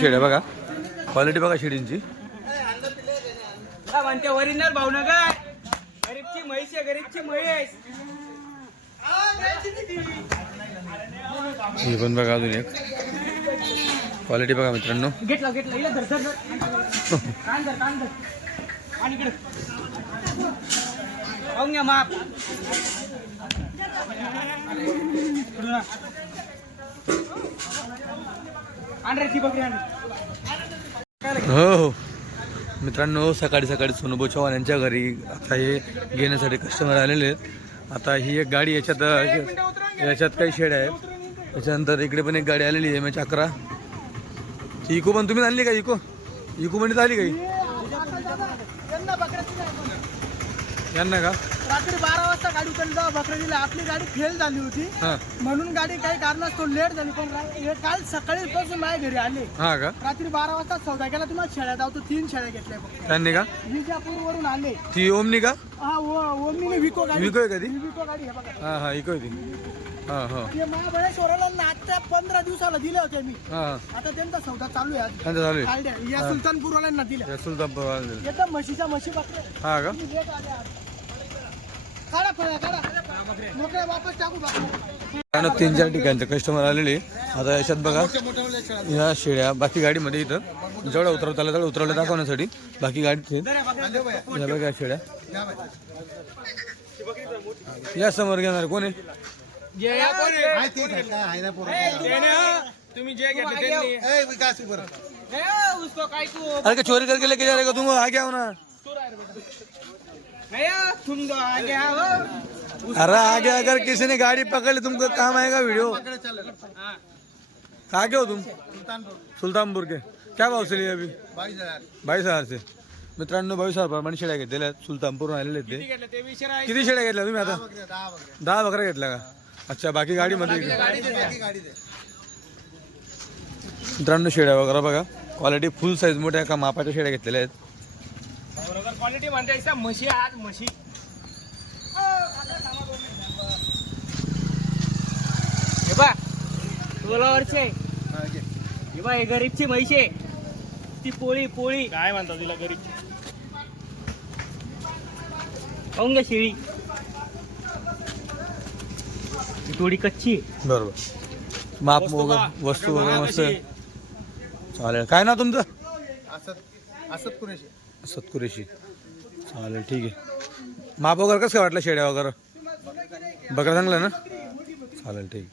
शेड्या बघा. क्वालिटी बघा शेडींची. म्हणते ओरिजिनल भावनगर गरीबची म्हैस आहे गरीबची म्हैस. ही पण बघा अजून एक. क्वालिटी बघा मित्रांनो. घेतला घेतला. इला धर धर धर. कान धर कान धर. आणि इकडे. पाहून घ्या माप. इकडून हो हो. मित्रांनो सकाळी सकाळी सोनूभाऊ चव्हाण यांच्या घरी आता हे घेण्यासाठी कस्टमर आलेले आहेत. आता ही एक गाडी याच्यात याच्यात काही शेड आहे. त्याच्यानंतर इकडे पण एक गाडी आलेली आहे एम एच अकरा. ती इको पण तुम्ही आणली का इको? इको म्हणजे आली काही यांना का? रात्री बारा वाजता गाडी उतरली तेव्हा बकरीला आपली गाडी फेल झाली होती. हां. म्हणून गाडी काही कारणास्तव लेट झाली पण रा- हे काल सकाळी पासून माझ्या घरी आले. हां का? रात्री बारा वाजता सौदा केला तुम्हाला शेळ्या धावतो तीन शेळ्या घेतल्या फक्त. त्यांनी का? विजापूर वरून आले. ती ओमनी का? हा ओ- ओमनीने विको गाडी. विको आहे का ती? विको गाडी हे बघा. हां हां इको आहे ती. हां हां. ते महाबळेश्वराला नाट्या पंधरा दिवसाला दिले होते मी. हां. आता त्यांचा सौदा चालू आहे आज. त्यांचं चालू आहे. या सुलतानपूरवाल्यांना दिल्या. या सुलतानपूर वाल्याला. एकदम म्हशीच्या म्हशी हां का? आले आज. तीन चार ठिकाणचे कस्टमर आलेले. आता याच्यात बघा ह्या शेळ्या बाकी गाडीमध्ये इथं जेवढा उतरवता आला तेवढं उतरवलं दाखवण्यासाठी. बाकी गाडीत आहेत. या बघा शेळ्या या समोर घेणार कोण आहे? या हो. तुम्ही जे घेतलं अरे चोरी करके लेके जा रहे हो तुम? ना नहीं हो, अरे आगे अगर किसी ने गाड़ी पकड़ ली तुमको काम आएगा वीडियो। हाँ। कहाँ के हो तुम? सुलतानपूर के। क्या भाव से लिए अभी? बाईस हजार से। मित्रांनो बावीस हजार प्रमाणे शेळ्या घेतलेल्या आहेत. सुलतानपूरून आलेले ते. किती शेळ्या घेतल्या तुम्ही आता? दहा बकऱ्या घेतल्या का? अच्छा बाकी गाडीमध्ये मित्रांनो शेळ्या वगैरे बघा. क्वालिटी फुल साईज मोठ्या का मापाच्या शेळ्या घेतलेल्या आहेत. क्वालिटी म्हणते ऐसा म्हशी आज म्हशी. हे बा सोलावरचे. हे बा हे गरीबची म्हैस आहे. ती पोळी पोळी. काय म्हणता तुला गरीबची? खाऊन घ्या शेळी. ही थोडी कच्ची आहे. बरोबर. माप वस्तू वगैरे पहा. वस्तू वगैरे मस्त. चालेल. काय ना तुमचं? असत कुरेशी. सतकुरेशी चालेल ठीक आहे. माप वगैरे कसं काय वाटलं शेड्या वगैरे? बकरा चांगलं ना? चालेल ठीक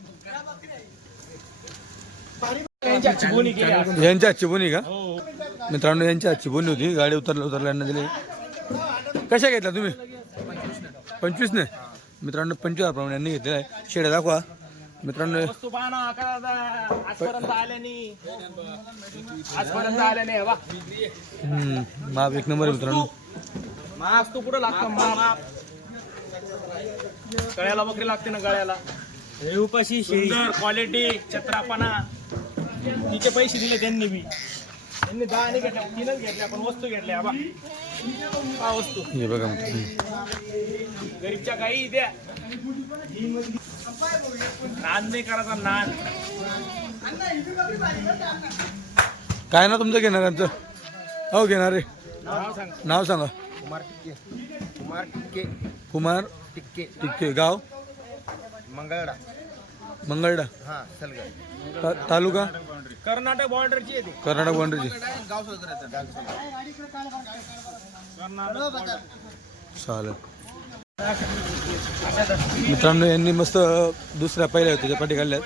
यांच्या आजची बोनी बोनी का? मित्रांनो यांची आजची बोनी होती. गाडी उतरल्या उतरल्यानं दिली. कशा घेतल्या तुम्ही? पंचवीस ने? मित्रांनो पंचवीस प्रमाणे यांनी घेतलेला आहे. शेड्या दाखवा. मित्रांनो आजपर्यंत आल्या नाही माप एक नंबर आहे मित्रांनो. माप तू कुठं लागतं? माप गळ्याला बकरी लागते ना गळ्याला. उपाशी सुंदर क्वालिटी चत्रापणा तिचे पैसे दिले त्यांनी बी. त्यांनी दहा नाही घेतल्या तीनच घेतल्या पण वस्तू घेतल्या बा हा वस्तू. हे बघा गरीबच्या काही द्या. नाद नाही करायचा नाद. काय ना तुमचं घेणाऱ्यांचं हो घेणारे नाव सांग. नाव सांगा. कुमार टिक्के. कुमार टिक्के. कुमार टिक्के. टिक्के गाव? मंगळडा. मंगळडा. हा सलगड ता- तालुका? कर्नाटक बॉर्डरची आहे ती. कर्नाटक बाउंड्रीची गाव चालेल. मित्रांनो यांनी मस्त दुसऱ्या पहिल्या होत्या त्या पाठी काढल्यात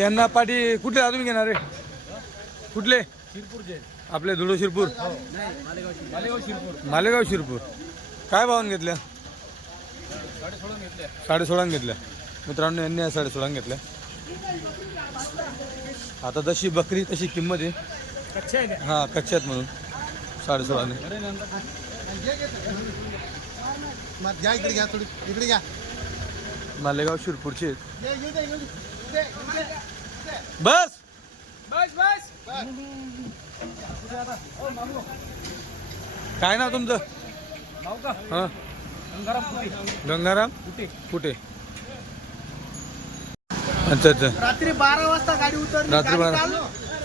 यांना पाठी कुठले? तुम्ही घेणार आहे. कुठले? आपले धुळो शिरपूर? मालेगाव शिरपूर. काय भावान घेतल्या? साडेसोळान घेतल्या. मित्रांनो यांनी या साडे घेतल्या. आता जशी बकरी तशी किंमत आहे. हां कच्च्या आहेत हा कच्च्यात म्हणून. साडेसोळाने घ्या इकडे घ्या थोडी इकडे घ्या मालेगाव शिरपूरचे बस! बस बस! काय नाव तुमचं? हा. गंगाराम कुठे? अच्छा अच्छा. रात्री बारा वाजता गाडी उतरली. रात्री गाडी बारा. काल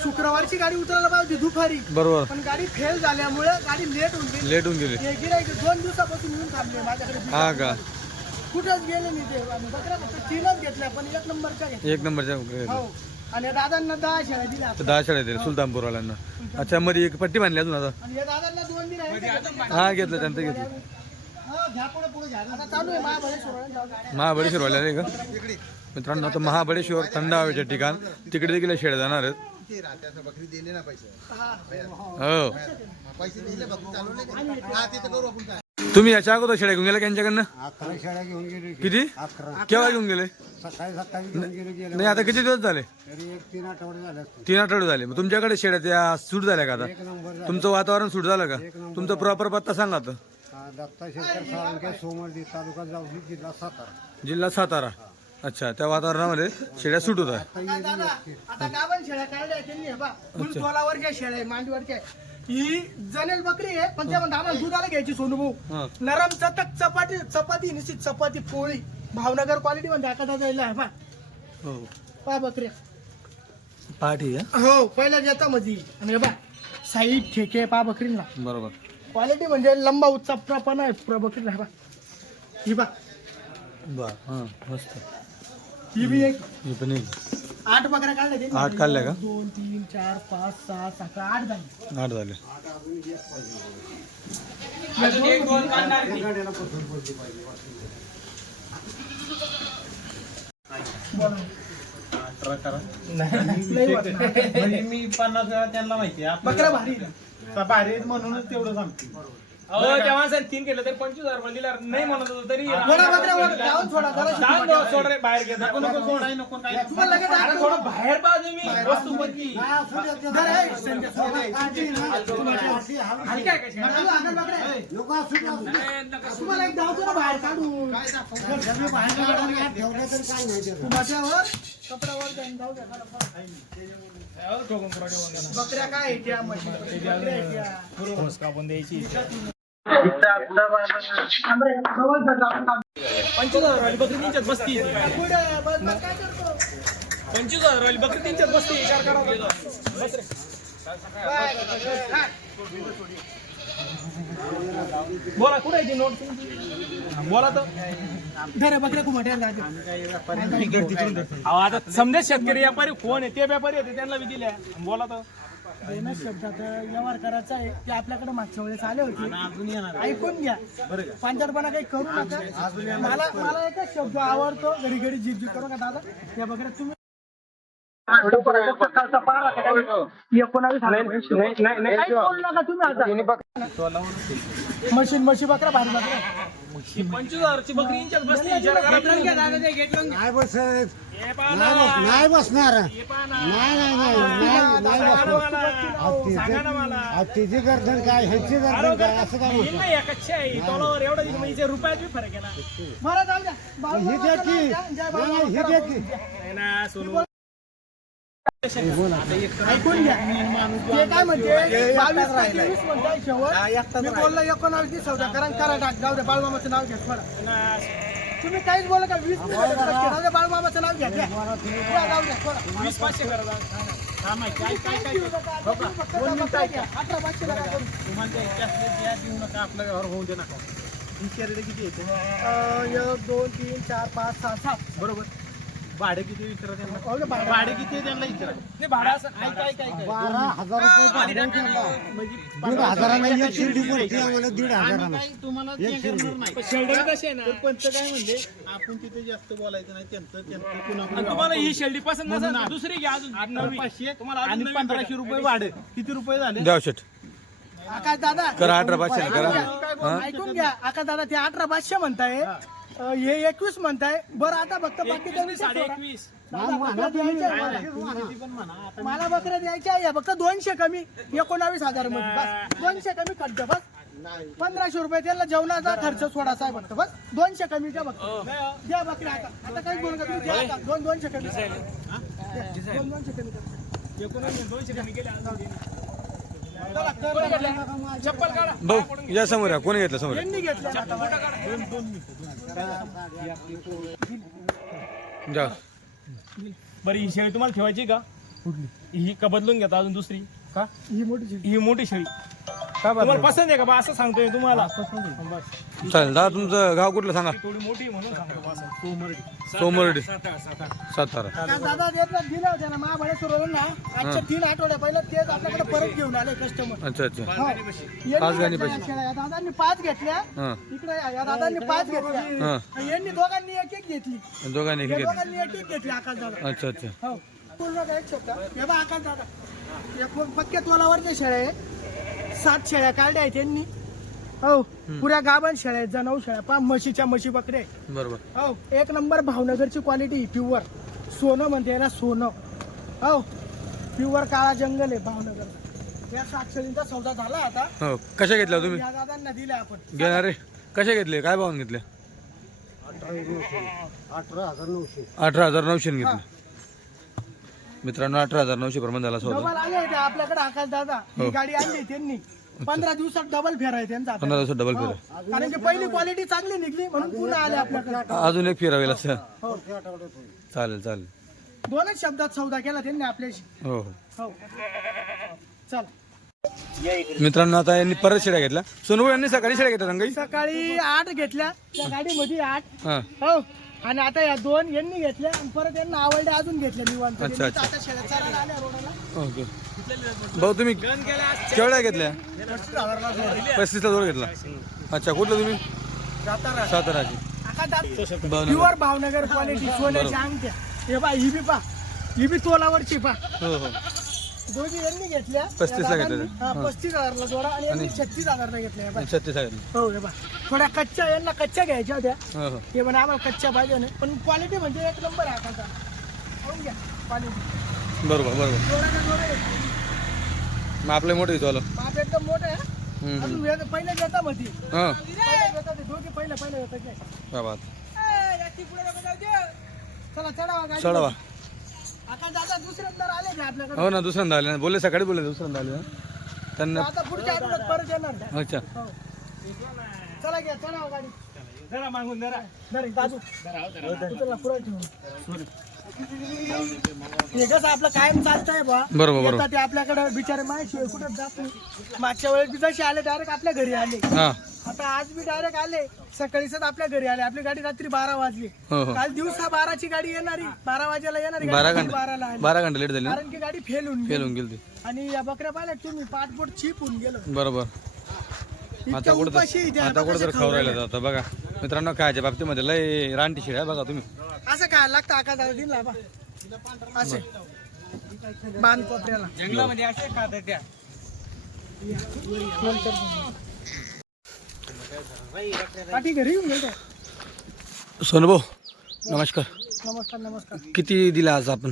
शुक्रवारची गाडी उतरायला पाहिजे होती दुपारी. बरोबर. पण गाडी फेल झाल्यामुळे गाडी लेट होऊन गेली. लेट होऊन गेले. हे दोन दिवसापासून येऊन थांबले माझ्याकडे हा का? कुठंच गेले नाही ते. बकऱ्या फक्त तीनच घेतल्या पण एक नंबरच्या घेतल्या एक नंबरच्या हो. आणि दादांना दहा शेळ्या दिल्या दहा शाळा दिले सुलतानपूरवाल्यांना. अच्छा मध्ये एक पट्टी बांधली अजून आता? आणि या दादांना दोन दिल्या हे. हा घेतलं त्यांचं घेतलं. हा, घ्या पुढे पुढे घ्या. आता चालू आहे महाबळेश्वर जाऊ द्या. महाबळेश्वर वाले का मित्रांनो आता महाबळेश्वर थंड हवेचे ठिकाण. तिकडे देखील शेळ्या जाणार आहेत. ते राहत्याचं बकरी दिले ना पैसे. हा. हो. पैसे दिले बकरी चालवले हा तिथं करू आपण काय? तुम्ही याच्या अगोदर शेळ्या घेऊन गेला त्यांच्याकडनं अकरा शाळा घेऊन गेले किती? अकरा. केव्हा घेऊन गेले? सकाळी सकाळी घेऊन गेले गेले नाही आता किती दिवस झाले? तरी एक तीन आठवडे झाले असतील. तीन आठवडे झाले. मग तुमच्याकडे शेळ्या त्या सूट झाल्या का एक आता नंबर झाला. तुमचं वातावरण सूट झालं का? तुमचा प्रॉपर पत्ता सांगा आता. हा, दत्ता साळुंके सोमर्डी तालुका जावली जिल्हा सातारा. जिल्हा सातारा. अच्छा त्या वातावरणामध्ये शेळ्या सूट होत आहे काय दादा आता गाभण शेळ्या काढल्या त्यांनी हे बा फुल तोलावरच्या शेळ्या आहे, मांडीवरच्या आहे. ही जनेल बकरी आहे पण त्यामध्ये आम्हाला दुधाला घ्यायची सोनू हा. भाऊ नरम चटक चपाती चपाती निश्चित चपाती पोळी. भावनगर क्वालिटी मध्ये एखादा जायला आहे बा. हो. पा बकरी पाठी हो पहिल्या जेता मध्ये आणि हे बा साईड ठेके पा बकरीला बरोबर. क्वालिटी म्हणजे लंबा उत्सापणापणा आहे पुरा बकरीला हे बा. ही बा. बर हां मस्त. ही बी एक. ही पण एक. आठ बकऱ्या काढल्या त्यांनी. आठ काढल्या का? दोन तीन चार पाच सहा सात आठ झाली आठ झाले लई. म्हणजे मी पन्नास वेळा त्यांना माहिती आहे बकऱ्या भारी आहे. भारी आहेत म्हणूनच तेवढं सांगतो अहो त्या माणसाने तीन केलं तरी पंचवीस हजार रुपये दिला नाही म्हणत होतो तरी वडा बकऱ्या वर जाऊन सोडा जरा जाऊन दो, सोड रे बाहेर घेत नको नको सोडाय नको काय तुम्हाला लगेच अरे दाखवतो. थोडं बाहेर पहा तुम्ही वस्तू बदली जरा हे, संजय, सोडा. हलकी आहे का शेळ्या? नका, नका बकऱ्या. तुम्हाला एक धावतो ना बाहेर काढून. ठेवलं तर काय. बकऱ्या म्हशी? बकऱ्या. कापून द्यायची. पंचवीस हजार वाली बकरी तीनच्यात बसती पंचवीस हजार वाली बकरी तीनच्यात बसती विचार करा बस रे बोला कुठे आहे ती नोट बोला तर बकऱ्या कुमाट्या आता समजा शेतकरी व्यापारी कोण आहे ते व्यापारी होते त्यांना बी दिल्या. बोला तर. व्यवहार करायचा आहे. ते आपल्याकडे मागच्या वेळेस आले होते. अजून येणार ऐकून घ्या. पांचारपणा काही करू नका. मला मला एकच शब्द आवडतो. घडी घडी जीत जीत करू का दादा. त्या बघा तुम्ही एकोणावीस हजार. काही बोलू नका तुम्ही आता. मशीन मशीन बकरा भारी बकरा ही पंचवीस हजारची बकरी ते. बस- नाही बसणार. नाही नाही नाही नाही नाही बसणार. मला. मला. तिची- गर्दन काय ह्याची गर्दन काय असं काय ही मला बाळू ही ही सोनू. ऐकून घ्या. ते काय म्हणते? बावीस का तेवीस म्हणताय शेवट. मी बोललो एकोणावीस चौदा कारण करा टाक. जाऊ द्या बाळूमामाचं नाव घ्या थोडा तुम्ही काहीच बोला का? वीस? जाऊ द्या बाळूमामाचं नाव घ्या वीस पाचशे. अठरा पाचशे देऊ नका आपला व्यवहार होऊ दे नका. किती येते दोन तीन चार पाच सहा सात. बरोबर. भाडे किती विचारा त्यांना? गं, भाडं. भाडे किती आहे त्यांना विचारा. नाही भाडं असं काय काय काय काय? बारा हजार रुपये भाडे ठेवला. म्हणजे दीड हजाराला एक शिर्डी पडते आम्हाला दीड हजाराला. तुम्हाला शिर्डी शेल्डर कसे ना पंच काय म्हणले आपण तिथे जास्त बोलायचं नाही त्यांचं त्यांचं आणि तुम्हाला ही शेल्डी पसंत नसेल दुसरी घ्या अजून. नवी पाचशे. तुम्हाला अजून आणि पंधराशे भेटेल. रुपये भाडे. किती रुपये झाले? द्या शेट. आकाश दादा करा अठरा पाचशे ऐकून करा घ्या. ऐकून घ्या. आकाश दादा ते अठरा पाचशे म्हणताय. हे एकवीस म्हणताय. बरं आता फक्त बाकी मला. मला बकऱ्या द्यायच्या आहे. फक्त दोनशे कमी. एकोणावीस हजारमध्ये. बस. दोनशे कमी खर्च बस. पंधराशे रुपये त्याला जेवणाचा खर्च सोडायचा आहे फक्त बस. दोनशे कमी द्या फक्त. द्या बकऱ्या आता. आता काही बोलू द्या दोन दोनशे कमी. दोन दोनशे कमी दोनशे कमी केले भाऊ या समोर या. कोणी घेतलं? समोर. जा. बरं ही शेळी तुम्हाला ठेवायची का? ही का बदलून घेता अजून दुसरी. का? ही मोठी शेळी. ही मोठी शेळी. तुम्हाला पसंत आहे का बा? असं सांगतोय तुम्हाला. बस चालेल दादा तुमचं गाव कुठलं सांगा? ती थोडी मोठी आहे म्हणून सांगतो बा असं. सोमर्डी. सोमर्डी. सातारा दादा देत दिलं होत्या ना महाबळेश्वर ना आजच्या तीन आठवड्या पहिलं तेच आपल्याकडे परत घेऊन आले कस्टमर अच्छा अच्छा. पाच गाणी या दादांनी पाच घेतल्या. हां. इकडे या या दादांनी पाच घेतल्या. हां. यांनी दोघांनी एक एक घेतली. दोघांनी या घेतली. दोघांनी एक एक घेतली आकाश दादा. अच्छा अच्छा. हो. पूर्ण काय एक शब्द? हे आकाश दादा. तोलावरच्या शेळ्या आहे. सात शेळ्या काढल्या आहेत त्यांनी हो पुऱ्या गाभण शेळ्या आहेत नऊ शेळ्या. पा म्हशीच्या म्हशी बकरे. बरोबर. हो एक नंबर भावनगरची क्वालिटी प्युअर सोनं म्हणते याला सोनं. हो प्युअर काळा जंगल आहे भावनगर. या साक्षरींचा सौदा झाला आता. हो कशा घेतल्या तुम्ही? या दादांना दिल्या आपण. घेणारे कशा घेतले? काय भावून घेतले? अठरा हजार नऊशे. अठरा हजार नऊशे घेतले. मित्रांनो अठरा हजार नऊशे प्रमाण झाला डबल आले होते आपल्याकडे आकाश दादा. ही. गाडी आणली त्यांनी. पंधरा दिवसात डबल फेरा आहे त्यांचा आता. पंधरा दिवसात डबल हो. फेर कारण की पहिली क्वालिटी चांगली निघली म्हणून पुन्हा आले आपल्याकडे. अजून एक फिरावेल असं हो. चालेल चालेल. दोनच शब्दात सौदा केला त्यांनी आपल्याशी. हो. हो. हो चल. मित्रांनो आता यांनी परत शेळ्या घेतल्या. सोनू यांनी सकाळी शेळ्या घेतल्या सकाळी आठ घेतल्या. त्या गाडीमध्ये आठ. हां. हो. आणि आता या दोन यांनी घेतल्या आणि परत यांना आवडल्या अजून घेतल्या निवांत. अच्छा, यांनी आता शेळ्या चारायला आल्या रोडाला. ओके. भाऊ तुम्ही केवढ्या घेतल्या? पस्तीसला जोड घेतला. अच्छा कुठलं तुम्ही? साताराची. भावनगर. प्युअर भावनगर क्वालिटी सोन्याच्या अंगठ्या हे बा ही बी पा ही बी तोलावरची पा हो हो. दोघी यांनी घेतल्या. पस्तीसला या दादांनी- घेतल्या. हा, पस्तीस हजारला जोडा आणि यांनी छत्तीस हजारला घेतल्या. हे. छत्तीस घेतलं हो हे बा. थोड्या कच्च्या यांना कच्च्या घ्यायच्या होत्या. हो हो. ते म्हणे आम्हाला कच्च्या पाहिजे नाही पण क्वालिटी म्हणजे एक नंबर आहे आता. पाहून घ्या क्वालिटी बरोबर बरोबर. जोडाचा जोडा आहे. मग आपलं मोठं घेतो आलं बाप एकदम मोठा आहे. हम्म, अजून वेग- पहिले घेता हां. पहिले घेता ते दोघे पहिले पहिले घेतात काय काय बात. चला चढावा गाडी चढवा. आता दादा दुसऱ्यांदा आले ना आपल्याकडे? हो ना दुसऱ्यांदा आले ना. बोलले सकाळी बोलले दुसऱ्यांदा आले ना. त्यांना आता पुढच्या आठवड्यात परत येणार अच्छा. हो. चला घ्या चढावा गाडी. जरा मागून जरा. धर दादू उचलला पुढे ठेवून हे कसं आपलं कायम चालतंय बा बरोबर बरोबर. येतात ते आपल्याकडे बिचारे माझ्याशिवाय कुठं जात नाही. मागच्या वेळेस बी जसे आले डायरेक्ट आपल्या घरी आले. हां. आता आज बी डायरेक्ट आले. सकाळी सर आपल्या घरी आले. आपली गाडी रात्री बारा वाजली. हो हो. काल दिवसा बाराची गाडी येणारी. बारा वाजेला येणारी बारा गाडी घंटे बाराला आली. बारा घंटे लेट झाले ना? कारण की गाडी फेल होऊन फेल गेली होऊन गेली ती आणि या बकऱ्या पाहिल्या तुम्ही पाठपोट चिप होऊन गेलो. बरोबर. आता इतक्या कुठं उपाशी आहे त्या आता कुठं तर बकऱ्याच्या खाऊ राहिलं आता बघा मित्रांनो खायच्या बाबतीमध्ये लय रानटी शिड्या बघा तुम्ही. असं काय लागतं आकाश दिला बा असे. बांध कोपऱ्याला. जंगलामध्ये असे खातात त्या. पाठी घरी येऊन गेलो नमस्कार. नमस्कार नमस्कार. किती दिला आज आपण?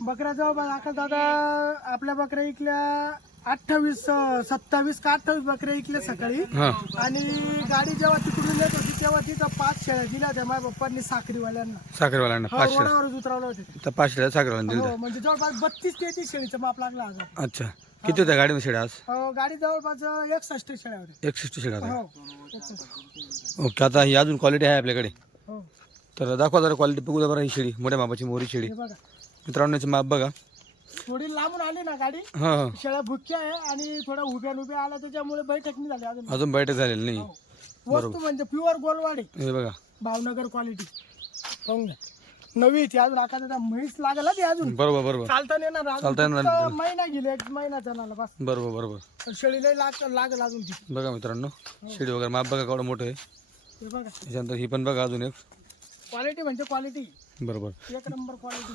बकऱ्या जवळ आकाश दादा आपल्या बकऱ्या इकल्या अठ्ठावीस सत्तावीस का अठ्ठावीस बकऱ्या इकल्या सकाळी. हां. आणि गाडी जेव्हा तिकडून येत होती तेव्हा तिथं पाच शेळ्या दिल्या होत्या माझ्या पप्पांनी साखरीवाल्यांना. साखरवाल्यांना हो, पाचशे वडावर उतरवलं होते तर पाचशे साखरवाल्यांना दिलं हो म्हणजे जवळपास बत्तीस तेहतीस शेळीचं माप लागलं आज. अच्छा. किती होत्या गाडीमध्ये शेड्या आज? हो, गाडी जवळपास एकसष्ट शेळ्या होत्या. एकसष्ट होत्या. हो 61. ओके आता ही अजून क्वालिटी आहे आपल्याकडे. हो. तर दाखवा जरा क्वालिटी बघू द्या बरं ही शेळी मोठ्या मापाची मोरी शेळी हे बघा. मित्रांनो याचं माप बघा. थोडी लांबून आली ना गाडी. हां हां. शेळ्या भुक्या आहे आणि थोड्या उभ्या उभ्या आल्या त्याच्यामुळे बैठक नाही झाली अजून. अजून बैठक झालेली नाही. वस्तू म्हणजे प्युअर गोलवाडी हे बघा. भावनगर क्वालिटी पाहून घ्या. नवी ती अजून आकाश म्हैस लागला ती अजून. बरोबर बरोबर. चालता नाही येणार अजून. चालता येणार फक्त नाही. महिना गेले एक महिना जणाला बस. बरोबर बरोबर. पण शेळीला लाग लागल अजून ती. बघा मित्रांनो शेळी वगैरे माप बघा केवढं मोठं आहे. हे बघा. त्याच्यानंतर ही पण बघा अजून एक. क्वालिटी म्हणजे क्वालिटी बरोबर. एक नंबर क्वालिटी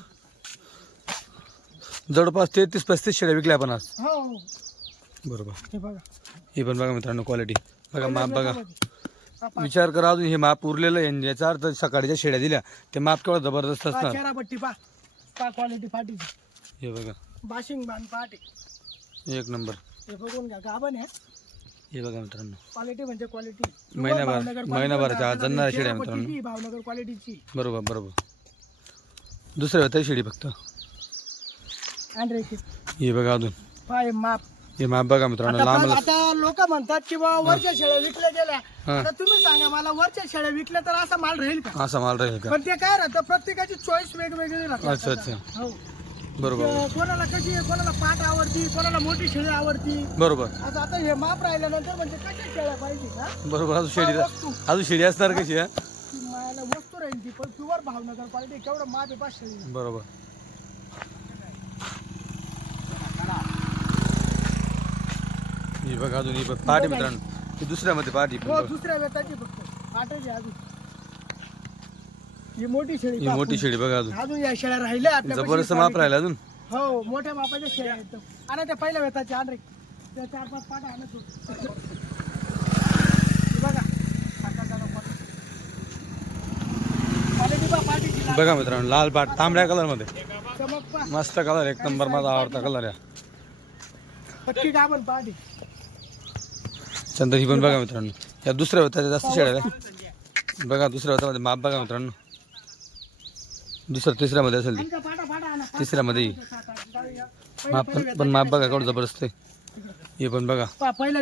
जवळपास तेहतीस पस्तीस शेळ्या विकल्या आपण आज. हो. हो बरोबर. हे बघा. ही पण बघा मित्रांनो क्वालिटी बघा माप बघा. हा, पा- विचार करा अजून हे माप उरलेलं आहे याचा अर्थ सकाळच्या शेळ्या दिल्या. ते माप केवढं जबरदस्त असणार. चेहरा पट्टी पा. पा क्वालिटी फाटीची हे बघा. बाशिंग बांध पाटे एक नंबर. हे बघून घ्या गाभण आहे. हे बघा मित्रांनो. क्वालिटी म्हणजे क्वालिटी महिनाभर महिनाभराच्या आत जाणार शेळ्या मित्रांनो. भावनगर क्वालिटीची बरोबर बरोबर. दुसऱ्या होत्या शेळी फक्त. हे बघा अजून. पाय माप. हे माप बघा मित्रांनो आता लांब आता लोक म्हणतात की बा वरच्या शेळ्या विकल्या गेल्या. हा. आता तुम्ही सांगा मला वरच्या शेळ्या विकल्या तर असा माल राहील का? असा माल राहील का? पण ते काय राहतं प्रत्येकाची चॉईस वेगवेगळी राहते. अच्छा अच्छा. हो. बरोबर. कोणाला कशी आहे, कोणाला पाट आवडती कोणाला मोठी शेळी आवडती? बरोबर. आता आता हे माप राहिल्यानंतर म्हणजे कशा शेळ्या पाहिजे का बरोबर अजून शेडी अजून शेडी असणार कशी आहे ती मला वस्तू राहील ती पण प्युअर भावनगर क्वालिटी केवढं माप आहे बरोबर. ही बघा अजून ही बघ पाठी मित्रांनो. ही दुसऱ्यामध्ये पाठी पण हो बघ. दुसऱ्या वेताची फक्त. पाटाची अजून. ही मोठी शेळी ही. मोठी शेडी बघा अजून. अजून या शेळ्या राहिल्या आपल्यापाशी जबरदस्त माप राहिला अजून. हो मोठ्या मापाच्या शेळ्या आहेत. आणि त्या पहिल्या वेताची आण रे त्या चार पाच पाट आणत होतो. हे बघा. क्वालिटी लाल. बघा मित्रांनो लाल पाट तांबड्या कलरमध्ये चमक मस्त कलर एक नंबर माझा आवडता कलर आहे. पक्की गाभण पाटी चंद्र ही पण बघा मित्रांनो. या दुसऱ्या होत्या जास्त शेळ्या आहे बघा दुसऱ्या होत्यामध्ये माप बघा मित्रांनो. दुसऱ्या तिसऱ्यामध्ये असेल ती. तिसऱ्यामध्ये माप पण पण माप बघा केवढं जबरदस्त आहे. हे पण बघा. पहिल्या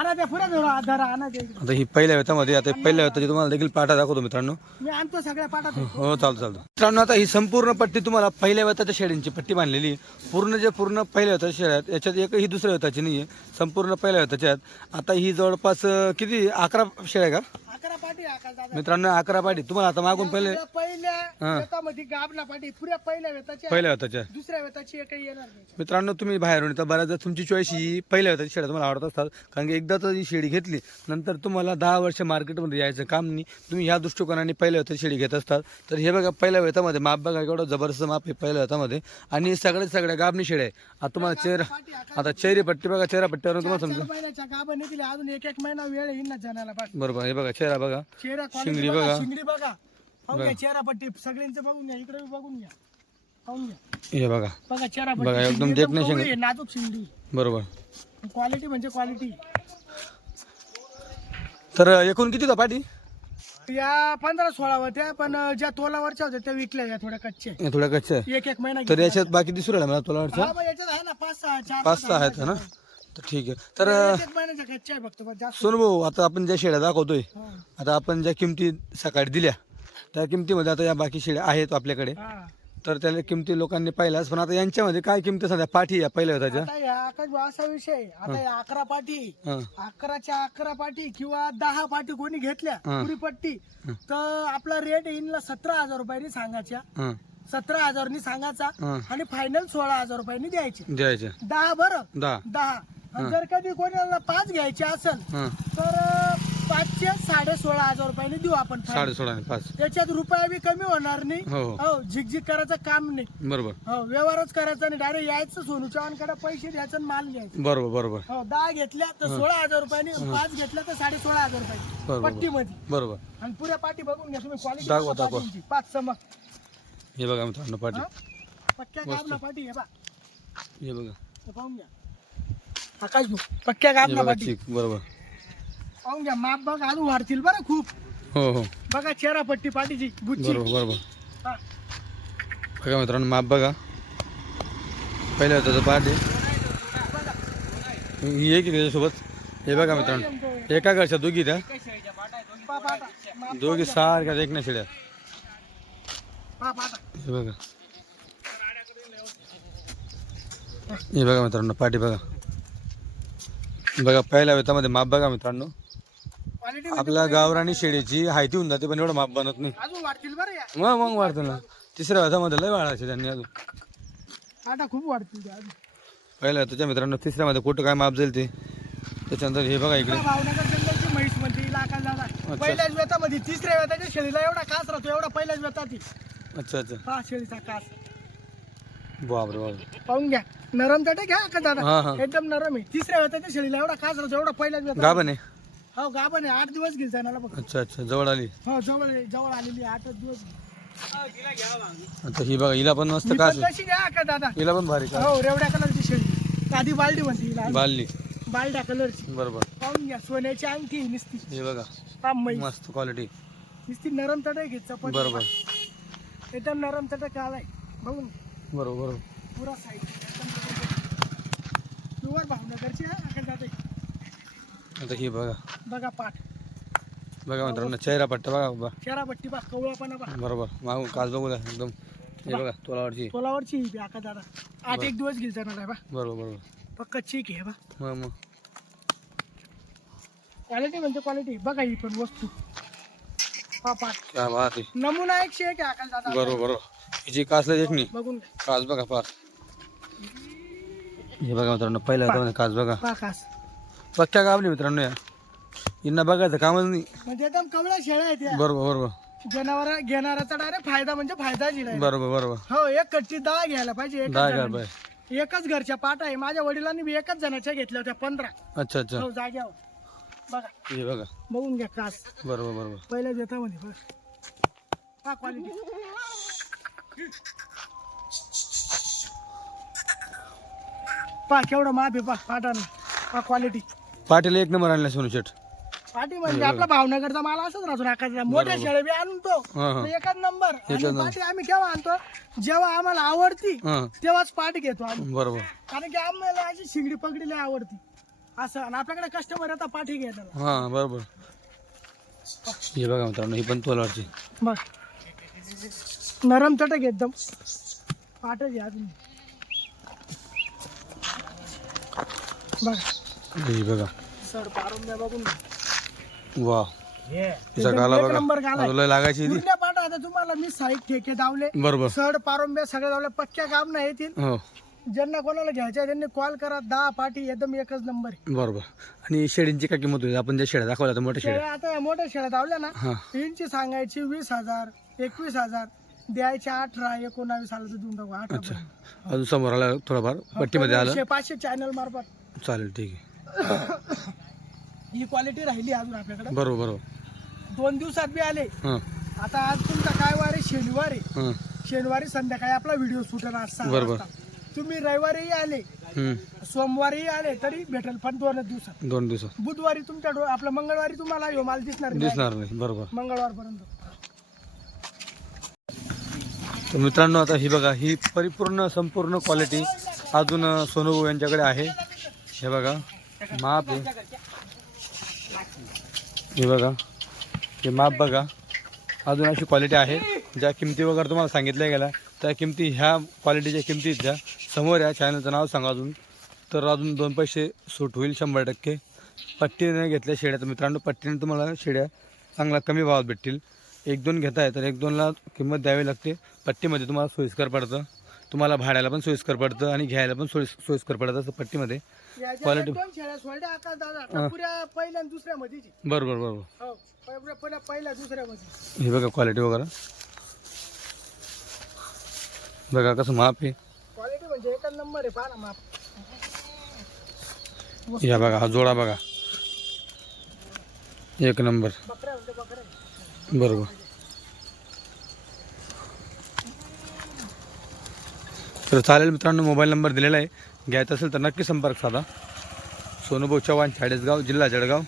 आणा त्या पुऱ्या धरा धरा आणा ते इकडे. आता ही पहिल्या वेतामध्ये आता पहिल्या वेताची तुम्हाला देखील पाटा दाखवतो मित्रांनो. मी आणतो सगळ्या पाटात हो चालतं चालतं. मित्रांनो आता ही संपूर्ण पट्टी तुम्हाला पहिल्या वेताच्या शेळ्यांची पट्टी बांधलेली आहे. पूर्ण जे पूर्ण पहिल्या वेताच्या शेळ्या आहेत याच्यात एकही दुसऱ्या वेताची नाही आहे संपूर्ण पहिल्या वेताच्या आहेत. आता ही जवळपास अं, किती? अकरा शेळ्या आहे का? अकरा पाटी आकाश दादा. मित्रांनो अकरा पाटी तुम्हाला आता मागून पहिले पहिल्या वेतामध्ये गाबला पाटी पुऱ्या पहिल्या वेताची आहे. पहिल्या वेताच्या दुसऱ्या वेताची येणार नाही. मित्रांनो तुम्ही बाहेरून येता. बऱ्याचदा तुमची चॉईस ही पहिल्या वेताची शेळ्या तुम्हाला आवडत असतात. कारण की एकदा तर ही शेळी घेतली नंतर तुम्हाला दहा वर्ष मार्केटमध्ये यायचं काम नाही. तुम्ही ह्या दृष्टिकोनाने पहिल्या वेताची शेळी घेत असतात. तर हे बघा पहिल्या वेतामध्ये माप बघा केवढं जबरदस्त माप आहे पहिल्या वेतामध्ये आणि सगळ्या सगळ्या गाबणी शेळ्या आहे. आता तुम्हाला चेहरा आता चेहरी पट्टी बघा चेहरा पट्टीवरून तुम्हाला समजा महिन्याच्या गाभा निघले अजून एक एक महिना वेळ येईल ना जनाला पाठ. बरोबर हे बघा चेहरा बघा. चेहरा शिंगडी quality बघा. शिंगडी बघा. पाहून घ्या चेहरा पट्टी सगळ्यांचं बघून घ्या इकडे बघून घ्या. पाहून घ्या. हे बघा. बघा चेहरा बघा, एकदम शिंगडी देखणं कवळी शिंग- आहे, नाजूक शिंगडी. बरोबर. क्वालिटी म्हणजे क्वालिटी तर एकूण किती होता पाटी या पंधरा सोळा होत्या पण ज्या तोलावरच्या होत्या त्या विकल्या या थोड्या कच्चे थोड्या कच्च्या. आहे. एक एक महिना तर घेतला. याच्यात बाकी दिसू राहिला मला तुला वाटतं हा, मग याच्यात आहे ना पाच सहा चार पाच सहा आहेत ना? तर ठीक आहे. तर एक आहे फक्त जास्त. सोनू भाऊ आता आपण ज्या शेळ्या दाखवतोय हा. आता आपण ज्या किमती सकाळी दिल्या त्या किमतीमध्ये आता या बाकी शेळ्या आहेत आपल्याकडे. हा. तर त्या किमती लोकांनी पाहिल्याच पण आता यांच्यामध्ये काय किमती सध्या? पाठी या पहिल्या होत्या आता या आकाश भाऊ असा विषय आहे. आता या अकरा हां. अकराच्या अकरा पाटी किंवा दहा पाटी कोणी घेतल्या हा. पुरी पट्टी तर आपला रेट येईल सतरा हजार रुपयांनी सांगायच्या. हां. सतरा हजारनी सांगायचा हा. आणि फायनल सोळा हजार रुपयांनी द्यायचे. द्यायचे. दहा बरं. दहा. दहा. आणि जर कधी कोणाला पाच घ्यायचे असेल हां. तर पाचशे साडे सोळा हजार रुपयांनी देऊ आपण. साडे सोळा आणि पाच. त्याच्यात रुपया बी कमी होणार नाही. हो. हो हो झिकझिक करायचं काम नाही. बरोबर. हो व्यवहारच करायचा नाही डायरेक्ट यायचं सोनू चव्हाणकडे पैसे द्यायचं आणि माल घ्यायचा. बरोबर बरोबर. हो दहा घेतल्या तर सोळा हजार रुपयांनी पाच घेतल्या तर साडे सोळा हजार रुपये बरोबर. पट्टीमध्ये. बरोबर. आणि पुऱ्या पाठी बघून घ्या तुम्ही क्वालिटी दाखवा. पाच चमक हे बघा मित्रांनो पाठी? पक्क्या पाठी हे बा हे बघा. हे पाहून घ्या. आकाश भाऊ पक्क्या पाठी चिक बरोबर. पाहून घ्या माप बघ अजून वाढतील बरं खूप. हो हो. बघा चेहरा पट्टी पाठीची बुच्ची. बरोबर बरोबर. हा. बघा मित्रांनो माप बघा. पहिल्या होतं पाठी ही एक आहे त्याच्यासोबत. हे बघा मित्रांनो एका घरच्या दोघी त्या. माप दोघी सारख्या एक नाही शेड्या. हे बघा. हे बघा मित्रांनो पाठी बघा. बघा पहिल्या वेतामध्ये माप बघा मित्रांनो. आपल्या गावरानी शेळीची हायती होऊन जाते पण एवढं माप बनत नाही. अजून वाढतील बरं या. मग मग वाढतं ना. तिसऱ्या वेतामध्ये लय वाढायचे त्यांनी अजून. खूप वाढतील अजून. पहिल्या त्याच्या मित्रांनो तिसऱ्यामध्ये कुठं काय माप जाईल ते? त्याच्यानंतर हे बघा इकडे. भावनगर जंगलची म्हैस म्हणते हिला आकाश दादा. पहिल्याच वेतामध्ये तिसऱ्या वेताच्या शेळीला एवढा कास राहतो एवढा पहिल्याच वेताची. अच्छा अच्छा. पहा शेळीचा कास बापरे बापरे. पाहून घ्या. नरम तटे घ्या का हा, हा. दादा एकदम नरम आहे. तिसऱ्या वेताच्या शेळीला एवढा कास राहतो एवढा पहिल्याच वेता गाभण आहे. हो गाभण आहे. आठ दिवस घेईल जाण्याला बघ अच्छा अच्छा. जवळ आली. हो जवळ आहे, जवळ आलेली आहे, आठच दिवस घेईल. आता ही बघा हिला पण मस्त कास पण आहे तशी घ्या का दादा? हिला पण भारी का हो रेवड्या कलरची शेळी. आधी बालडी म्हणते हिला बालली बालड्या कलरची. बरोबर. पाहून घ्या सोन्याची अंगठी आहे नुसती. हे बघा. म्हैस मस्त क्वालिटी नुसती नरम तटे घेत चपट बरोबर. एकदम नरम तटे कालाय बघून. बरोबर बरोबर. पुरा साईड प्युअर भावनगरची आकाश दादा आता ही बघा. बघा पाठ. बघा मित्रांनो चेहरा पट्टा बघा बाबा शेरापट्टी बा कवळापणा बा बरोबर. मागून काच बघू एकदम. हे बघा तोलावरची. तोलावरची ही बी दादा आठ एक दिवस गेल जाणार आहे बा. बरोबर बरोबर. पक्का चीक आहे बा. मग मग. क्वालिटी म्हणजे क्वालिटी बघा ही पण वस्तू. हा पाठ. नमुना एकशे एक आकाश दादा बरोबर बरोबर. हिची कासला एक नाही. बघून. काच बघा पार हे बघा मित्रांनो पहिला काच बघा. पहा कास. पक्क्या गावली मित्रांनो या. यांना बघायचं कामच नाही. म्हणजे एकदम कवळ्या शेळ्या आहेत या. बरोबर बरोबर. जनावर घेणाराचा डायरेक्ट फायदा म्हणजे फायदा बरोबर बरोबर. हो एक कट्टी दहा घ्यायला पाहिजे एकच दहा घ्या जणांनी. बाय एकच घरच्या पाठ आहे. माझ्या वडिलांनी बी एकच जणाच्या घेतल्या होत्या पंधरा. अच्छा अच्छा. हो जाग्यावर. बघा. हे बघा. बघून घ्या कास. बरोबर बरोबर. पहिल्या देतामध्ये बघ. हा क्वालिटी पा केवढं माप आहे पा पाठानं हा क्वालिटी पाटील एक नंबर आणला सोनू शेट पाठी म्हणजे आपला भावनगरचा माल असंच राहतो नाकाचा मोठ्या शेळे बी आणतो हा हा. एकच नंबर. आणि एकच नंबर. पाठी आम्ही केव्हा आणतो? जेव्हा आम्हाला आवडती हा. तेव्हाच पाठ घेतो आम्ही. बरोबर. कारण की आम्हाला अशी शिंगडी पगडीला आवडती. असं आणि आपल्याकडे कस्टमर येतात पाठी घ्यायला हा बरोबर. हे बघा मित्रांनो ही पण तोलावरची. बघ. नरम चटक एकदम. पाठच अजून. बघ. ही बघा. सर पारून द्या बघून. वा. तिचा एकदम गाला एक बघा. नंबर गाला आहे. लागायची ती. पूर्ण पाठ आता तुम्हाला मी साईड ठेके दावले. बरोबर. सड पारोंबे सगळे दावले पक्क्या काम नाही येतील हो. ज्यांना कोणाला घ्यायचं आहे त्यांनी कॉल करा. दहा पाठी एकदम एकच नंबर आहे. बरोबर. आणि शेळींची काय किंमत होती आपण ज्या शेळ्या दाखवल्या होत्या मोठ्या शेळ्या शेळ्या. आता या मोठ्या शेळ्या दावल्या ना हा. इंची सांगायची वीस हजार एकवीस हजार. द्यायचे अठरा एकोणावीस आलं तर देऊन टाकू अठरा अच्छा. पर्यंत. अजून समोर आलं थोडंफार पट्टीमध्ये आलं. पाचशे पाचशे चॅनल मार्फत. चालेल ठीक आहे. ही क्वालिटी राहिली अजून आपल्याकडे. बरोबर बरोबर दोन दिवसात बी आले. हां. आता आज तुमचा काय वार आहे? शनिवार आहे. हां. शनिवारी संध्याकाळी आपला व्हिडिओ सुटेल आज सहा बरोबर. वाजता. तुम्ही रविवारीही आले. हम्म. सोमवारीही आले तरी भेटेल पण दोनच दिवसात. दोन दिवसात. बुधवारी तुमच्या डो आपलं मंगळवारी तुम्हाला ह्यो माल दिसणार नाही. दिसणार नाही बरोबर. मंगळवार पर्यंत तर मित्रांनो आता ही बघा ही परिपूर्ण संपूर्ण क्वालिटी अजून सोनूभाऊ सोनू यांच्याकडे आहे. हे बघा माप हे बघा हे माप बघा. अजून अशी क्वालिटी आहे. ज्या किमती वगैरे तुम्हाला सांगितल्या गेल्या त्या किमती ह्या क्वालिटीच्या किमती ज्या समोर या चॅनलचं नाव सांगा अजून. तर अजून दोन पैसे सूट होईल शंभर टक्के. पट्टीने घेतल्या शेड्या तर मित्रांनो पट्टीने तुम्हाला शेड्या चांगला कमी भावात भेटतील. एक दोन घेताय तर एक दोनला किंमत द्यावी लागते. पट्टीमध्ये तुम्हाला सोयीस्कर पडतं. तुम्हाला भाड्याला पण सोयीस्कर पडतं आणि घ्यायला पण सोयी सोयीस्कर पडतं असं पट्टीमध्ये. मध्येची बरोबर बरोबर. हो हे बघा क्वालिटी वगैरे. बघा कसं माप आहे. क्वालिटी म्हणजे एकच नंबर आहे ना माप. या बघा हा जोडा बघा. एक नंबर. म्हणजे बरोबर. तर चालेल मित्रांनो मोबाईल नंबर दिलेला आहे. घ्यायचा असेल तर नक्की संपर्क साधा. सोनूभाऊ चव्हाण चाळीसगाव जिल्हा जळगाव.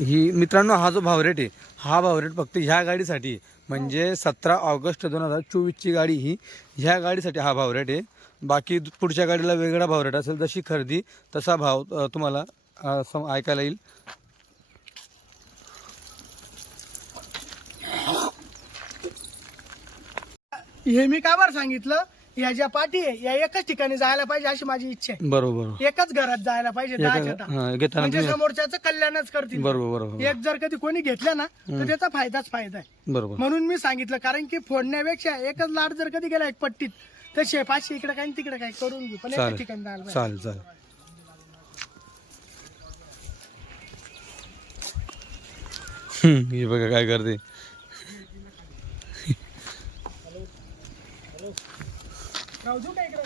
ही मित्रांनो हा जो भाव रेट आहे हा भाव रेट फक्त ह्या गाडीसाठी म्हणजे सतरा ऑगस्ट दोन हजार चोवीसची गाडी ही ह्या गाडीसाठी हा भाव रेट आहे. बाकी पुढच्या गाडीला वेगळा भावरेट असेल जशी खरेदी तसा भाव तुम्हाला सम ऐकायला येईल. हे मी का बरं सांगितलं? या ज्या पाठी आहे या एकच ठिकाणी जायला पाहिजे अशी माझी इच्छा आहे. बरोबर. एकच घरात जायला पाहिजे एका- दहा छटा. हा, घेताना म्हणजे तुम्ही समोरच्याचं कल्याणच करतील. बरोबर बरोबर एक जर कधी कोणी घेतलं ना तर त्याचा फायदाच फायदा आहे. बरोबर. म्हणून मी सांगितलं कारण की फोडण्यापेक्षा एकच लाट जर कधी गेला एक पट्टीत तर शे पाचशे इकडे काय तिकडे काय करून घेऊ. पण एकच चालेल. ठिकाणी जायला पाहिजे. चालेल चालेल. हम्म, हे बघा काय करते. राहू देऊ का इकडे?